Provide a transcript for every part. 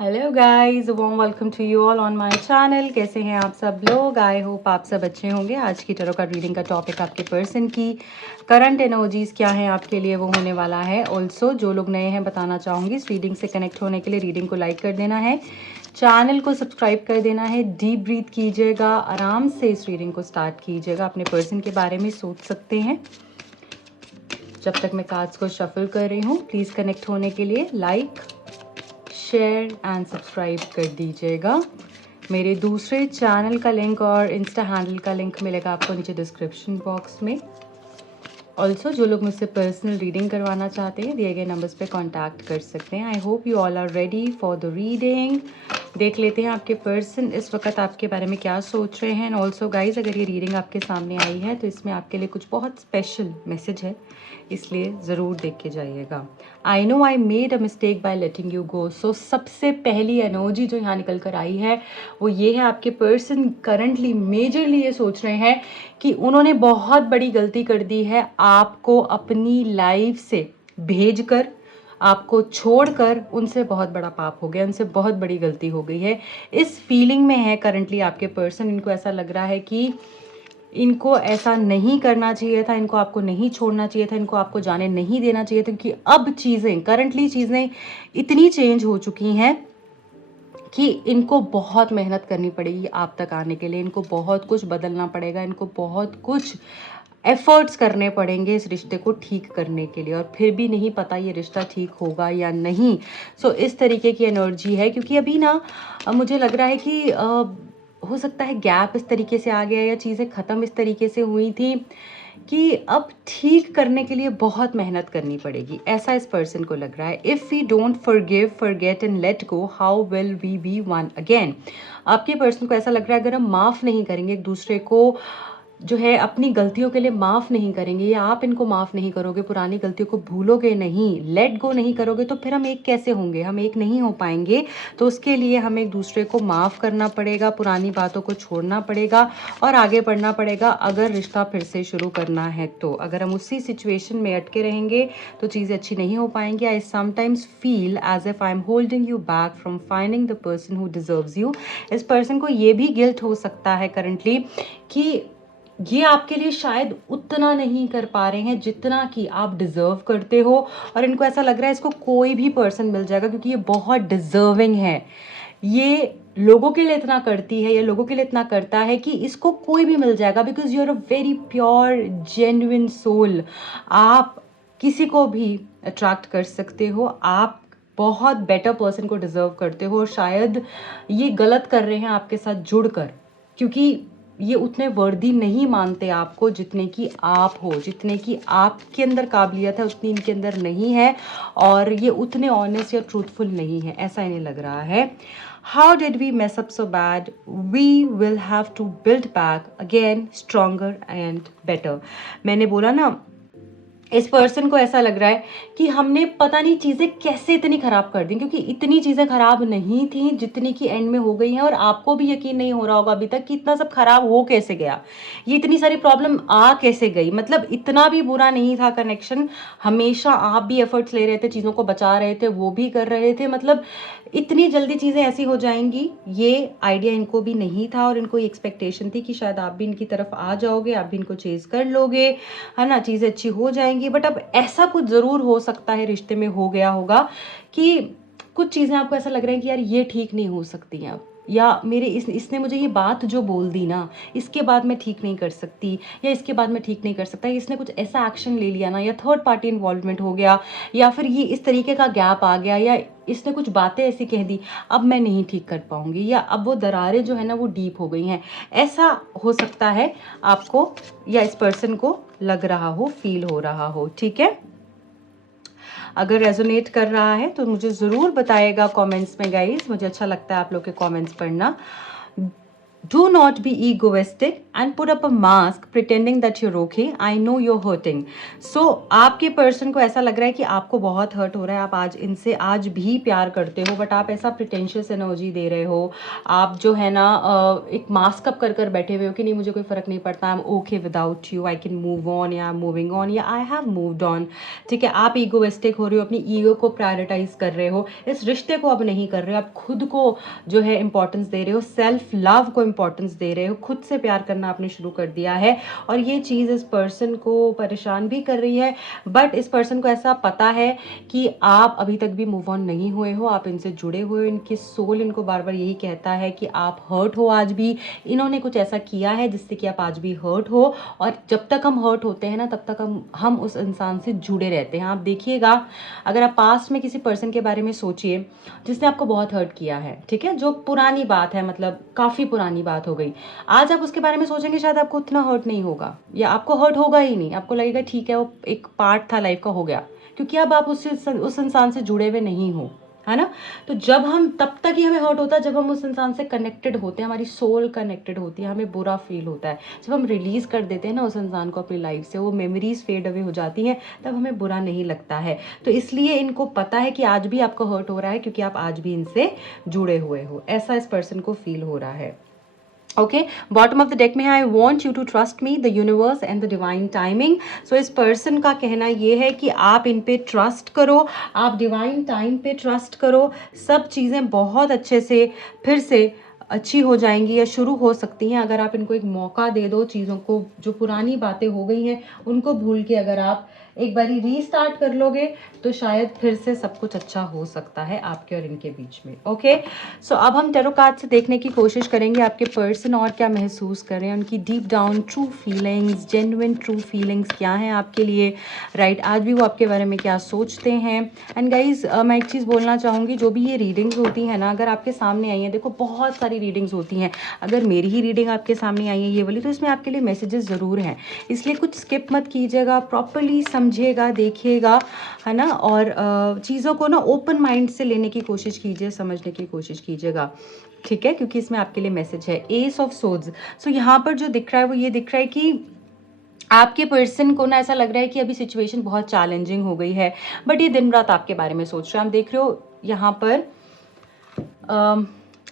Hello guys, warm welcome to you all on my channel. कैसे हैं आप सब लोग? आई होप आप सब अच्छे होंगे। आज की टैरो कार्ड रीडिंग का टॉपिक आपके पर्सन की करंट एनर्जीज क्या है आपके लिए वो होने वाला है। ऑल्सो जो लोग नए हैं बताना चाहूँगी, इस रीडिंग से कनेक्ट होने के लिए रीडिंग को लाइक कर देना है, चैनल को सब्सक्राइब कर देना है, डीप ब्रीथ कीजिएगा, आराम से इस रीडिंग को स्टार्ट कीजिएगा। अपने पर्सन के बारे में सोच सकते हैं जब तक मैं कार्ड्स को शफल कर रही हूँ। प्लीज़ कनेक्ट होने के लिए लाइक, शेयर एंड सब्सक्राइब कर दीजिएगा। मेरे दूसरे चैनल का लिंक और इंस्टा हैंडल का लिंक मिलेगा आपको नीचे डिस्क्रिप्शन बॉक्स में। ऑल्सो जो लोग मुझसे पर्सनल रीडिंग करवाना चाहते हैं दिए गए नंबर्स पे कांटेक्ट कर सकते हैं। I hope you all are ready for the reading. देख लेते हैं आपके पर्सन इस वक्त आपके बारे में क्या सोच रहे हैं। एंड ऑल्सो गाइज, अगर ये रीडिंग आपके सामने आई है तो इसमें आपके लिए कुछ बहुत स्पेशल मैसेज है, इसलिए ज़रूर देख के जाइएगा। I know I made a mistake by letting you go. So सबसे पहली एनर्जी जो यहाँ निकल कर आई है वो ये है, आपके पर्सन करंटली मेजरली ये सोच रहे हैं कि उन्होंने बहुत बड़ी गलती कर दी है, आपको अपनी लाइफ से भेजकर, आपको छोड़कर। उनसे बहुत बड़ा पाप हो गया, उनसे बहुत बड़ी गलती हो गई है। इस फीलिंग में है करंटली आपके पर्सन। इनको ऐसा लग रहा है कि इनको ऐसा नहीं करना चाहिए था, इनको आपको नहीं छोड़ना चाहिए था, इनको आपको जाने नहीं देना चाहिए था, क्योंकि अब चीज़ें करंटली चीज़ें इतनी चेंज हो चुकी हैं कि इनको बहुत मेहनत करनी पड़ेगी आप तक आने के लिए। इनको बहुत कुछ बदलना पड़ेगा, इनको बहुत कुछ एफर्ट्स करने पड़ेंगे इस रिश्ते को ठीक करने के लिए, और फिर भी नहीं पता ये रिश्ता ठीक होगा या नहीं। सो इस तरीके की एनर्जी है, क्योंकि अभी ना मुझे लग रहा है कि हो सकता है गैप इस तरीके से आ गया या चीज़ें ख़त्म इस तरीके से हुई थी कि अब ठीक करने के लिए बहुत मेहनत करनी पड़ेगी, ऐसा इस पर्सन को लग रहा है। If we don't forgive, forget and let go, how will we be one again. आपके पर्सन को ऐसा लग रहा है अगर हम माफ़ नहीं करेंगे एक दूसरे को, जो है अपनी गलतियों के लिए माफ़ नहीं करेंगे, या आप इनको माफ़ नहीं करोगे, पुरानी गलतियों को भूलोगे नहीं, लेट गो नहीं करोगे, तो फिर हम एक कैसे होंगे? हम एक नहीं हो पाएंगे। तो उसके लिए हमें एक दूसरे को माफ़ करना पड़ेगा, पुरानी बातों को छोड़ना पड़ेगा और आगे बढ़ना पड़ेगा अगर रिश्ता फिर से शुरू करना है। तो अगर हम उसी सिचुएशन में अटके रहेंगे तो चीज़ें अच्छी नहीं हो पाएंगी। I sometimes feel as if I am holding you back from finding the person who deserves you. इस पर्सन को ये भी गिल्ट हो सकता है करंटली कि ये आपके लिए शायद उतना नहीं कर पा रहे हैं जितना कि आप डिज़र्व करते हो, और इनको ऐसा लग रहा है इसको कोई भी पर्सन मिल जाएगा क्योंकि ये बहुत डिज़र्विंग है। ये लोगों के लिए इतना करती है, ये लोगों के लिए इतना करता है कि इसको कोई भी मिल जाएगा, because you are a very pure genuine soul. आप किसी को भी अट्रैक्ट कर सकते हो, आप बहुत बेटर पर्सन को डिज़र्व करते हो, और शायद ये गलत कर रहे हैं आपके साथ जुड़कर, क्योंकि ये उतने वर्दी नहीं मानते आपको जितने की आप हो, जितने की आपके अंदर काबिलियत है उतनी इनके अंदर नहीं है, और ये उतने ऑनेस्ट या ट्रूथफुल नहीं है, ऐसा इन्हें लग रहा है। How did we mess up so bad, we will have to build back again stronger and better. मैंने बोला ना, इस पर्सन को ऐसा लग रहा है कि हमने पता नहीं चीज़ें कैसे इतनी ख़राब कर दी, क्योंकि इतनी चीज़ें ख़राब नहीं थी जितनी कि एंड में हो गई हैं, और आपको भी यकीन नहीं हो रहा होगा अभी तक कि इतना सब ख़राब हो कैसे गया, ये इतनी सारी प्रॉब्लम आ कैसे गई। मतलब इतना भी बुरा नहीं था कनेक्शन, हमेशा आप भी एफर्ट्स ले रहे थे, चीज़ों को बचा रहे थे, वो भी कर रहे थे। मतलब इतनी जल्दी चीज़ें ऐसी हो जाएंगी ये आइडिया इनको भी नहीं था, और इनको ये एक्सपेक्टेशन थी कि शायद आप भी इनकी तरफ आ जाओगे, आप भी इनको चेज़ कर लोगे, है ना, चीज़ें अच्छी हो जाएंगी। बट अब ऐसा कुछ ज़रूर हो सकता है रिश्ते में हो गया होगा कि कुछ चीज़ें आपको ऐसा लग रहा है कि यार ये ठीक नहीं हो सकती हैं अब, या मेरे इसने मुझे ये बात जो बोल दी ना, इसके बाद मैं ठीक नहीं कर सकती, या इसके बाद मैं ठीक नहीं कर सकता, इसने कुछ ऐसा एक्शन ले लिया ना, या थर्ड पार्टी इन्वॉल्वमेंट हो गया, या फिर ये इस तरीके का गैप आ गया, या इसने कुछ बातें ऐसी कह दी, अब मैं नहीं ठीक कर पाऊंगी, या अब वो दरारें जो है ना वो डीप हो गई हैं। ऐसा हो सकता है आपको या इस पर्सन को लग रहा हो, फील हो रहा हो। ठीक है, अगर रेजोनेट कर रहा है तो मुझे ज़रूर बताइएगा कमेंट्स में गाइस, मुझे अच्छा लगता है आप लोग के कमेंट्स पढ़ना। Do not be egoistic and put up a mask pretending that you're okay. I know you're hurting. So आपके पर्सन को ऐसा लग रहा है कि आपको बहुत हर्ट हो रहा है, आप आज इनसे आज भी प्यार करते हो, बट आप ऐसा प्रिटेंशियस एनर्जी दे रहे हो, आप जो है ना एक मास्क अप कर बैठे हुए हो कि नहीं मुझे कोई फ़र्क नहीं पड़ता, I am okay without you, I can move on, या आई एम मूविंग ऑन, या आई हैव मूव्ड ऑन। ठीक है, आप ईगोइस्टिक हो रहे हो, अपनी ईगो को प्रायोरिटाइज कर रहे हो, इस रिश्ते को अब नहीं कर रहे हो, आप खुद को जो है इंपॉर्टेंस दे रहे हो, सेल्फ लव को इंपॉर्टेंस दे रहे हो, खुद से प्यार करना आपने शुरू कर दिया है। और ये चीज़ इस पर्सन को परेशान भी कर रही है, बट इस पर्सन को ऐसा पता है कि आप अभी तक भी मूव ऑन नहीं हुए हो, आप इनसे जुड़े हुए हो, इनकी सोल इनको बार बार यही कहता है कि आप हर्ट हो आज भी, इन्होंने कुछ ऐसा किया है जिससे कि आप आज भी हर्ट हो। और जब तक हम हर्ट होते हैं ना तब तक हम उस इंसान से जुड़े रहते हैं। आप देखिएगा, अगर आप पास्ट में किसी पर्सन के बारे में सोचिए जिसने आपको बहुत हर्ट किया है, ठीक है, जो पुरानी बात है, मतलब काफ़ी पुरानी बात हो गई, आज आप उसके बारे में सोचेंगे शायद आपको उतना हर्ट नहीं होगा, या आपको हर्ट होगा ही नहीं, आपको लगेगा ठीक है वो एक पार्ट था लाइफ का, हो गया, क्योंकि अब आप उस इंसान से जुड़े हुए नहीं हो, है ना। तो जब हम तब तक ही हमें हर्ट होता है जब हम उस इंसान से कनेक्टेड होते हैं, हमारी सोल कनेक्टेड होती है, हमें बुरा फील होता है। जब हम रिलीज़ कर देते हैं ना उस इंसान को अपनी लाइफ से, वो मेमोरीज फेड अवे हो जाती हैं, तब हमें बुरा नहीं लगता है। तो इसलिए इनको पता है कि आज भी आपको हर्ट हो रहा है क्योंकि आप आज भी इनसे जुड़े हुए हो, ऐसा इस पर्सन को फील हो रहा है। Okay, bottom of the deck में है I want you to trust me, the universe and the divine timing. So इस पर्सन का कहना ये है कि आप इन पे ट्रस्ट करो, आप डिवाइन टाइम पे ट्रस्ट करो, सब चीज़ें बहुत अच्छे से फिर से अच्छी हो जाएंगी या शुरू हो सकती हैं अगर आप इनको एक मौका दे दो। चीज़ों को, जो पुरानी बातें हो गई हैं उनको भूल के अगर आप एक बारी रीस्टार्ट कर लोगे तो शायद फिर से सब कुछ अच्छा हो सकता है आपके और इनके बीच में। ओके, सो अब हम टैरो कार्ड से देखने की कोशिश करेंगे आपके पर्सन और क्या महसूस कर रहे हैं, उनकी deep down true feelings, genuine true feelings क्या हैं आपके लिए, राइट, आज भी वो आपके बारे में क्या सोचते हैं। एंड गाइज मैं एक चीज़ बोलना चाहूँगी, जो भी ये रीडिंग्स होती हैं ना, अगर आपके सामने आई हैं, देखो बहुत सारी रीडिंग्स होती हैं, अगर मेरी ही रीडिंग आपके सामने आई है ये वाली, तो इसमें आपके लिए मैसेजेस ज़रूर हैं, इसलिए कुछ स्किप मत कीजिएगा, प्रॉपरली समझिएगा, देखिएगा, है ना, और चीज़ों को ना ओपन माइंड से लेने की कोशिश कीजिए, समझने की कोशिश कीजिएगा, ठीक है, क्योंकि इसमें आपके लिए मैसेज है एस ऑफ सोर्ड्स। सो यहाँ पर जो दिख रहा है वो ये दिख रहा है कि आपके पर्सन को ना ऐसा लग रहा है कि अभी सिचुएशन बहुत चैलेंजिंग हो गई है, बट ये दिन रात आपके बारे में सोच रहे हैं। हम देख रहे हो यहाँ पर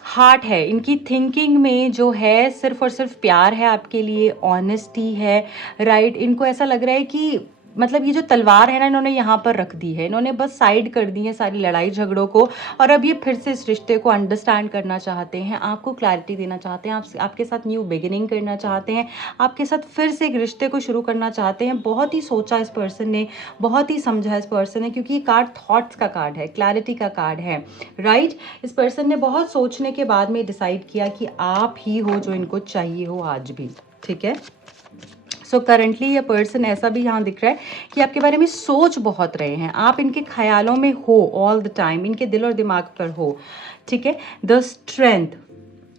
हार्ट है, इनकी थिंकिंग में जो है सिर्फ और सिर्फ प्यार है आपके लिए, ऑनेस्टी है, राइट। इनको ऐसा लग रहा है कि मतलब ये जो तलवार है ना इन्होंने यहाँ पर रख दी है, इन्होंने बस साइड कर दी है सारी लड़ाई झगड़ों को, और अब ये फिर से इस रिश्ते को अंडरस्टैंड करना चाहते हैं, आपको क्लैरिटी देना चाहते हैं, आपके साथ न्यू बिगिनिंग करना चाहते हैं, आपके साथ फिर से एक रिश्ते को शुरू करना चाहते हैं। बहुत ही सोचा इस पर्सन ने, बहुत ही समझा इस पर्सन ने, क्योंकि ये कार्ड थॉट्स का कार्ड है, क्लैरिटी का कार्ड है, राइट। इस पर्सन ने बहुत सोचने के बाद में डिसाइड किया कि आप ही हो जो इनको चाहिए हो आज भी, ठीक है। सो करंटली ये पर्सन ऐसा भी यहाँ दिख रहा है कि आपके बारे में सोच बहुत रहे हैं, आप इनके ख्यालों में हो ऑल द टाइम, इनके दिल और दिमाग पर हो, ठीक है। द स्ट्रेंथ,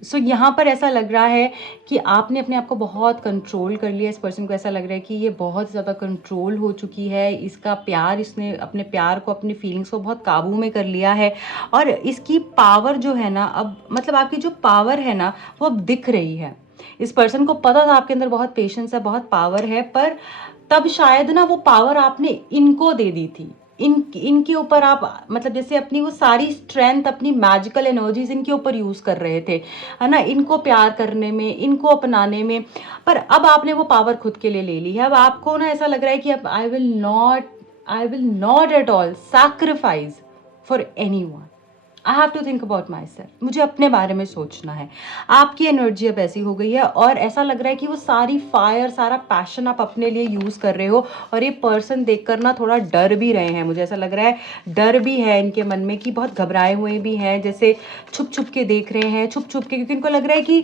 सो यहाँ पर ऐसा लग रहा है कि आपने अपने आप को बहुत कंट्रोल कर लिया, इस पर्सन को ऐसा लग रहा है कि ये बहुत ज़्यादा कंट्रोल हो चुकी है, इसका प्यार, इसने अपने प्यार को, अपनी फीलिंग्स को बहुत काबू में कर लिया है, और इसकी पावर जो है ना अब, मतलब आपकी जो पावर है ना वो अब दिख रही है। इस पर्सन को पता था आपके अंदर बहुत पेशेंस है, बहुत पावर है, पर तब शायद ना वो पावर आपने इनको दे दी थी, इनके ऊपर आप मतलब जैसे अपनी वो सारी स्ट्रेंथ, अपनी मैजिकल एनर्जीज इनके ऊपर यूज़ कर रहे थे, है ना, इनको प्यार करने में, इनको अपनाने में, पर अब आपने वो पावर खुद के लिए ले ली है। अब आपको ना ऐसा लग रहा है कि अब I will not at all sacrifice for anyone, I have to think about myself, मुझे अपने बारे में सोचना है। आपकी एनर्जी अब ऐसी हो गई है, और ऐसा लग रहा है कि वो सारी फायर, सारा पैशन आप अपने लिए यूज़ कर रहे हो, और ये पर्सन देखकर ना थोड़ा डर भी रहे हैं, मुझे ऐसा लग रहा है डर भी है इनके मन में, कि बहुत घबराए हुए भी हैं, जैसे छुप छुप के देख रहे हैं, छुप छुप के, क्योंकि इनको लग रहा है कि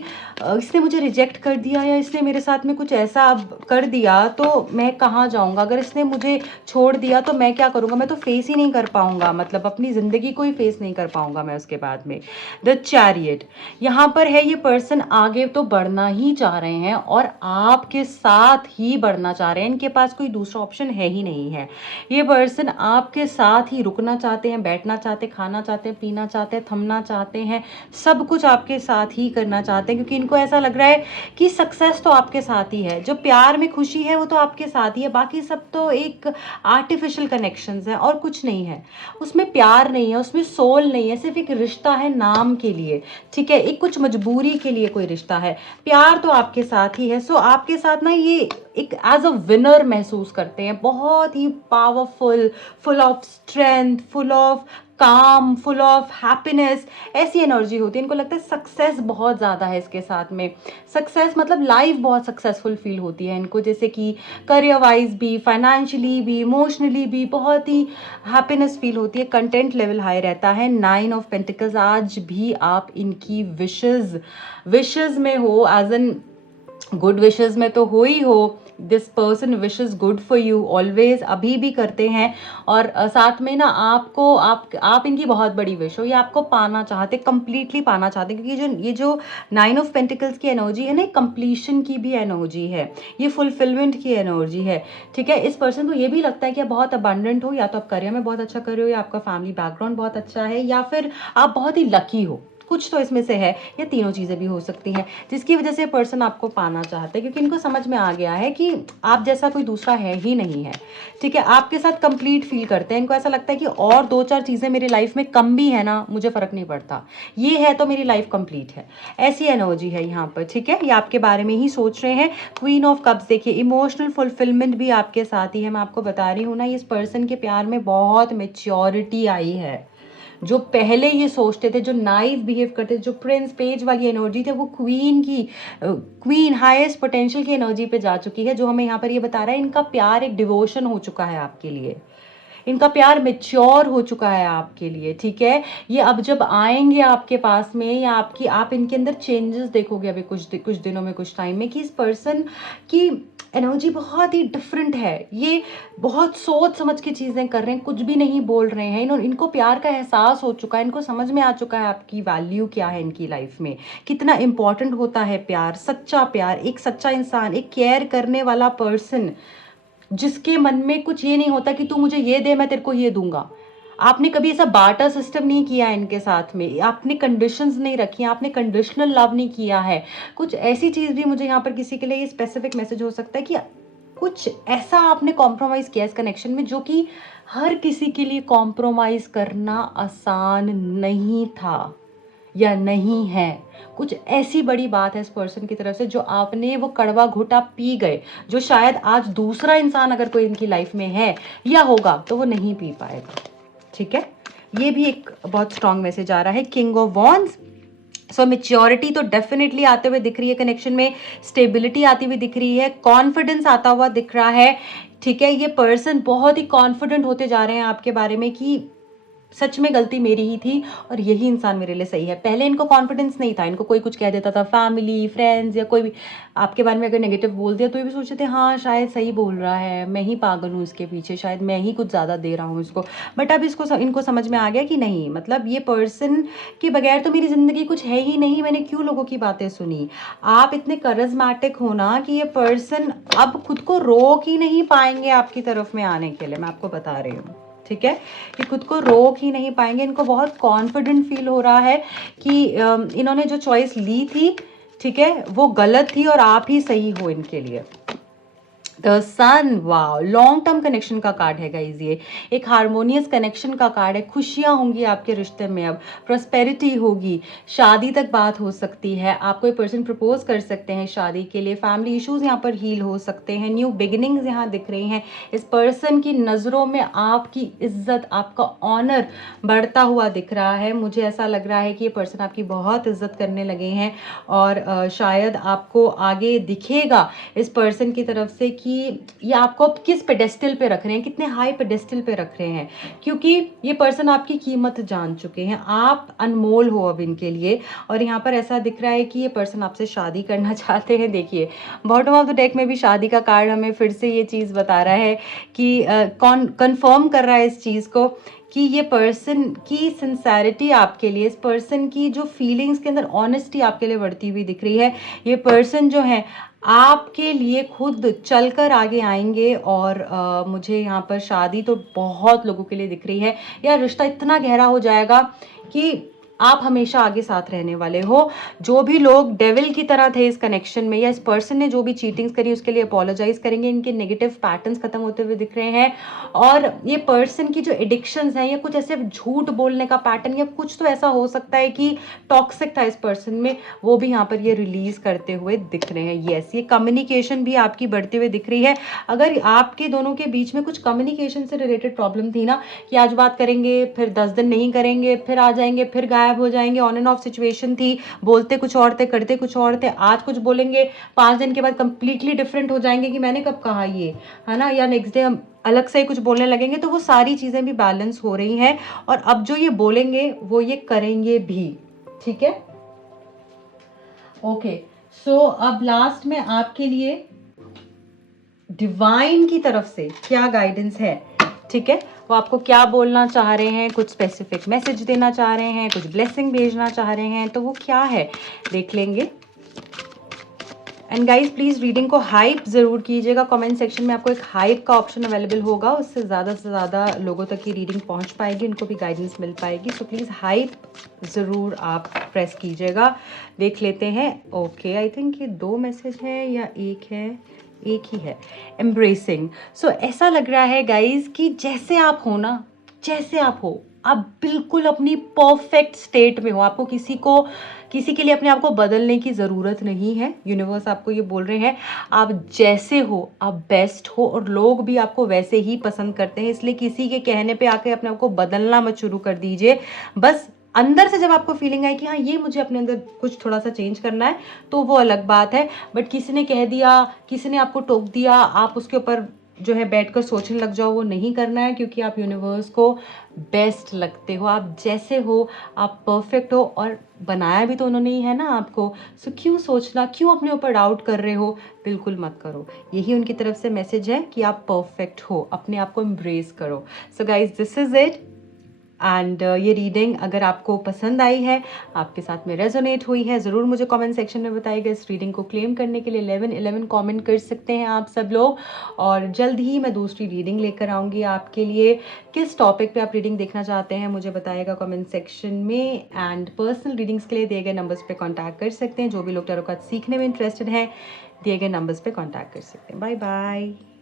इसने मुझे रिजेक्ट कर दिया, या इसने मेरे साथ में कुछ ऐसा अब कर दिया तो मैं कहाँ जाऊँगा, अगर इसने मुझे छोड़ दिया तो मैं क्या करूँगा, मैं तो फेस ही नहीं कर पाऊँगा, मतलब अपनी ज़िंदगी को ही फेस नहीं कर पाऊँगा। बताऊंगा मैं उसके बाद में। द चैरियट, यहाँ पर है ये पर्सन आगे तो बढ़ना ही चाह रहे हैं और आपके साथ ही बढ़ना चाह रहे हैं, इनके पास कोई दूसरा ऑप्शन है ही नहीं है। ये पर्सन आपके साथ ही रुकना चाहते हैं, बैठना चाहते हैं, खाना चाहते हैं, पीना चाहते हैं, थमना चाहते हैं, सब कुछ आपके साथ ही करना चाहते हैं, क्योंकि इनको ऐसा लग रहा है कि सक्सेस तो आपके साथ ही है, जो प्यार में खुशी है वो तो आपके साथ ही है, बाकी सब तो एक आर्टिफिशियल कनेक्शंस है और कुछ नहीं है। उसमें प्यार नहीं है, उसमें सोल नहीं है, सिर्फ एक रिश्ता है नाम के लिए, ठीक है, एक कुछ मजबूरी के लिए कोई रिश्ता है। प्यार तो आपके साथ ही है। सो आपके साथ ना ये एक एज अ विनर महसूस करते हैं, बहुत ही powerful, full of strength, full of calm, full of happiness, ऐसी एनर्जी होती है। इनको लगता है सक्सेस बहुत ज़्यादा है इसके साथ में, सक्सेस मतलब लाइफ बहुत सक्सेसफुल फील होती है इनको, जैसे कि करियर वाइज भी, फाइनेंशियली भी, इमोशनली भी बहुत ही हैप्पीनेस फील होती है, कंटेंट लेवल हाई रहता है। 9 ऑफ पेंटिकल्स, आज भी आप इनकी विशेज़ में हो, एज एन गुड विशेज़ में तो हो ही हो। This person wishes good for you always, अभी भी करते हैं। और साथ में ना आपको आप इनकी बहुत बड़ी विश हो, ये आपको पाना चाहते, कंप्लीटली पाना चाहते, क्योंकि ये जो 9 ऑफ पेंटिकल्स की एनर्जी है ना, कंप्लीशन की भी एनर्जी है, ये फुलफिलमेंट की एनर्जी है, ठीक है। इस पर्सन को ये भी लगता है कि आप बहुत अबंडेंट हो, या तो आप करियर में बहुत अच्छा कर रहे हो, या आपका फैमिली बैकग्राउंड बहुत अच्छा है, या फिर आप बहुत ही लकी हो, कुछ तो इसमें से है, या तीनों चीज़ें भी हो सकती हैं, जिसकी वजह से पर्सन आपको पाना चाहते हैं, क्योंकि इनको समझ में आ गया है कि आप जैसा कोई दूसरा है ही नहीं है, ठीक है। आपके साथ कंप्लीट फील करते हैं, इनको ऐसा लगता है कि और 2-4 चीज़ें मेरी लाइफ में कम भी है ना, मुझे फ़र्क नहीं पड़ता, ये है तो मेरी लाइफ कंप्लीट है, ऐसी एनर्जी है यहाँ पर, ठीक है। ये आपके बारे में ही सोच रहे हैं। क्वीन ऑफ कप्स, देखिए इमोशनल फुलफिलमेंट भी आपके साथ ही है। मैं आपको बता रही हूँ ना, इस पर्सन के प्यार में बहुत मेच्योरिटी आई है। जो पहले ये सोचते थे, जो नाइव बिहेव करते थे, जो प्रिंस पेज वाली एनर्जी थे, वो क्वीन हाईएस्ट पोटेंशियल की एनर्जी पे जा चुकी है, जो हमें यहाँ पर ये बता रहा है इनका प्यार एक डिवोशन हो चुका है आपके लिए, इनका प्यार मेच्योर हो चुका है आपके लिए, ठीक है। ये अब जब आएंगे आपके पास में, या आप इनके अंदर चेंजेस देखोगे अभी कुछ दिनों में, कुछ टाइम में, कि इस पर्सन की एनर्जी बहुत ही डिफरेंट है। ये बहुत सोच समझ के चीज़ें कर रहे हैं, कुछ भी नहीं बोल रहे हैं। इनको प्यार का एहसास हो चुका है, इनको समझ में आ चुका है आपकी वैल्यू क्या है इनकी लाइफ में, कितना इंपॉर्टेंट होता है प्यार, सच्चा प्यार, एक सच्चा इंसान, एक केयर करने वाला पर्सन, जिसके मन में कुछ ये नहीं होता कि तू मुझे ये दे मैं तेरे को ये दूंगा। आपने कभी ऐसा बार्टर सिस्टम नहीं किया इनके साथ में, आपने कंडीशंस नहीं रखी, आपने कंडीशनल लव नहीं किया है। कुछ ऐसी चीज़ भी मुझे यहाँ पर किसी के लिए ये स्पेसिफिक मैसेज हो सकता है कि कुछ ऐसा आपने कॉम्प्रोमाइज़ किया इस कनेक्शन में, जो कि हर किसी के लिए कॉम्प्रोमाइज़ करना आसान नहीं था या नहीं है। कुछ ऐसी बड़ी बात है इस पर्सन की तरफ से, जो आपने वो कड़वा घोटा पी गए, जो शायद आज दूसरा इंसान अगर कोई इनकी लाइफ में है या होगा तो वो नहीं पी पाएगा, ठीक है। ये भी एक बहुत स्ट्रॉन्ग मैसेज आ रहा है। King of wands, so maturity तो डेफिनेटली आते हुए दिख रही है कनेक्शन में, स्टेबिलिटी आती हुई दिख रही है, कॉन्फिडेंस आता हुआ दिख रहा है, ठीक है। ये पर्सन बहुत ही कॉन्फिडेंट होते जा रहे हैं आपके बारे में कि सच में गलती मेरी ही थी और यही इंसान मेरे लिए सही है। पहले इनको कॉन्फिडेंस नहीं था, इनको कोई कुछ कह देता था, फैमिली, फ्रेंड्स या कोई भी आपके बारे में अगर नेगेटिव बोल दिया तो ये भी सोचते थे हाँ शायद सही बोल रहा है, मैं ही पागल हूँ इसके पीछे, शायद मैं ही कुछ ज़्यादा दे रहा हूँ इसको। बट अब इनको समझ में आ गया कि नहीं, मतलब ये पर्सन के बगैर तो मेरी ज़िंदगी कुछ है ही नहीं, मैंने क्यों लोगों की बातें सुनी। आप इतने करिश्मेटिक हो ना कि ये पर्सन अब खुद को रोक ही नहीं पाएंगे आपकी तरफ में आने के लिए, मैं आपको बता रही हूँ, ठीक है। कि खुद को रोक ही नहीं पाएंगे। इनको बहुत कॉन्फिडेंट फील हो रहा है कि इन्होंने जो चॉइस ली थी, ठीक है, वो गलत थी और आप ही सही हो इनके लिए। The sun, wow, long term connection का कार्ड है गाइस, ये एक हारमोनियस कनेक्शन का कार्ड है। खुशियां होंगी आपके रिश्ते में, अब प्रॉस्पेरिटी होगी, शादी तक बात हो सकती है, आपको एक पर्सन प्रपोज कर सकते हैं शादी के लिए, फैमिली इश्यूज यहाँ पर हील हो सकते हैं, न्यू बिगिनिंग्स यहाँ दिख रही हैं। इस पर्सन की नज़रों में आपकी इज्जत, आपका ऑनर बढ़ता हुआ दिख रहा है। मुझे ऐसा लग रहा है कि ये पर्सन आपकी बहुत इज्जत करने लगे हैं और शायद आपको आगे दिखेगा इस पर्सन की तरफ से कि ये आपको किस पेडेस्टल पे रख रहे हैं, कितने हाई पेडेस्टल पे रख रहे हैं, क्योंकि ये पर्सन आपकी कीमत जान चुके हैं, आप अनमोल हो अब इनके लिए। और यहाँ पर ऐसा दिख रहा है कि ये पर्सन आपसे शादी करना चाहते हैं। देखिए बॉटम ऑफ द डेक में भी शादी का कार्ड हमें फिर से ये चीज़ बता रहा है कि कौन कंफर्म कर रहा है इस चीज़ को कि ये पर्सन की सिंसेरिटी आपके लिए, इस पर्सन की जो फीलिंग्स के अंदर ऑनेस्टी आपके लिए बढ़ती हुई दिख रही है। ये पर्सन जो है आपके लिए खुद चलकर आगे आएंगे और मुझे यहाँ पर शादी तो बहुत लोगों के लिए दिख रही है, या रिश्ता इतना गहरा हो जाएगा कि आप हमेशा आगे साथ रहने वाले हो। जो भी लोग डेविल की तरह थे इस कनेक्शन में, या इस पर्सन ने जो भी चीटिंग्स करी उसके लिए अपोलोजाइज करेंगे। इनके नेगेटिव पैटर्न्स खत्म होते हुए दिख रहे हैं, और ये पर्सन की जो एडिक्शंस हैं, या कुछ ऐसे झूठ बोलने का पैटर्न, या कुछ तो ऐसा हो सकता है कि टॉक्सिक था इस पर्सन में, वो भी यहाँ पर ये रिलीज करते हुए दिख रहे हैं। यस, ये कम्युनिकेशन भी आपकी बढ़ती हुई दिख रही है। अगर आपके दोनों के बीच में कुछ कम्युनिकेशन से रिलेटेड प्रॉब्लम थी ना, कि आज बात करेंगे फिर 10 दिन नहीं करेंगे, फिर आ जाएंगे फिर गायब हो जाएंगे, ऑन एंड ऑफ सिचुएशन थी, बोलते कुछ और थे करते कुछ और थे, आज कुछ बोलेंगे 5 दिन के बाद कंप्लीटली डिफरेंट हो जाएंगे कि मैंने कब कहा ये, है ना, या नेक्स्ट डे हम अलग से ही कुछ बोलने लगेंगे। तो वो सारी चीजें भी बैलेंस हो रही हैं, और अब जो ये बोलेंगे वो ये करेंगे भी। ठीक है, ओके। सो अब लास्ट में आपके लिए डिवाइन की तरफ से क्या गाइडेंस है, ठीक है, वो आपको क्या बोलना चाह रहे हैं, कुछ स्पेसिफिक मैसेज देना चाह रहे हैं, कुछ ब्लेसिंग भेजना चाह रहे हैं, तो वो क्या है देख लेंगे। एंड गाइज प्लीज़ रीडिंग को हाइप ज़रूर कीजिएगा। कमेंट सेक्शन में आपको एक हाइप का ऑप्शन अवेलेबल होगा, उससे ज़्यादा से ज़्यादा लोगों तक की रीडिंग पहुंच पाएगी, उनको भी गाइडेंस मिल पाएगी। सो प्लीज़ हाइप ज़रूर आप प्रेस कीजिएगा। देख लेते हैं। ओके, आई थिंक ये 2 मैसेज है या एक है, एक ही है। एम्ब्रेसिंग। सो ऐसा लग रहा है गाइज कि जैसे आप हो ना, जैसे आप हो, आप बिल्कुल अपनी परफेक्ट स्टेट में हो। आपको किसी के लिए अपने आप को बदलने की ज़रूरत नहीं है। यूनिवर्स आपको ये बोल रहे हैं आप जैसे हो आप बेस्ट हो, और लोग भी आपको वैसे ही पसंद करते हैं। इसलिए किसी के कहने पे आके अपने आप को बदलना मत शुरू कर दीजिए। बस अंदर से जब आपको फीलिंग आए कि हाँ ये मुझे अपने अंदर कुछ थोड़ा सा चेंज करना है, तो वो अलग बात है। बट किसी ने कह दिया, किसी ने आपको टोक दिया, आप उसके ऊपर जो है बैठकर सोचने लग जाओ, वो नहीं करना है। क्योंकि आप यूनिवर्स को बेस्ट लगते हो, आप जैसे हो आप परफेक्ट हो, और बनाया भी तो उन्होंने ही है ना आपको। सो क्यों सोचना, क्यों अपने ऊपर डाउट कर रहे हो, बिल्कुल मत करो। यही उनकी तरफ से मैसेज है कि आप परफेक्ट हो, अपने आप को एम्ब्रेस करो। So guys this is it. And ये रीडिंग अगर आपको पसंद आई है, आपके साथ में रेजोनेट हुई है, ज़रूर मुझे कमेंट सेक्शन में बताइएगा। इस रीडिंग को क्लेम करने के लिए 1111 कमेंट कर सकते हैं आप सब लोग, और जल्द ही मैं दूसरी रीडिंग लेकर आऊँगी आपके लिए। किस टॉपिक पे आप रीडिंग देखना चाहते हैं मुझे बताइएगा कमेंट सेक्शन में। एंड पर्सनल रीडिंग्स के लिए दिए गए नंबर्स पे कॉन्टैक्ट कर सकते हैं। जो भी लोग टैरो कार्ड सीखने में इंटरेस्टेड हैं, दिए गए नंबर्स पे कॉन्टैक्ट कर सकते हैं। Bye bye.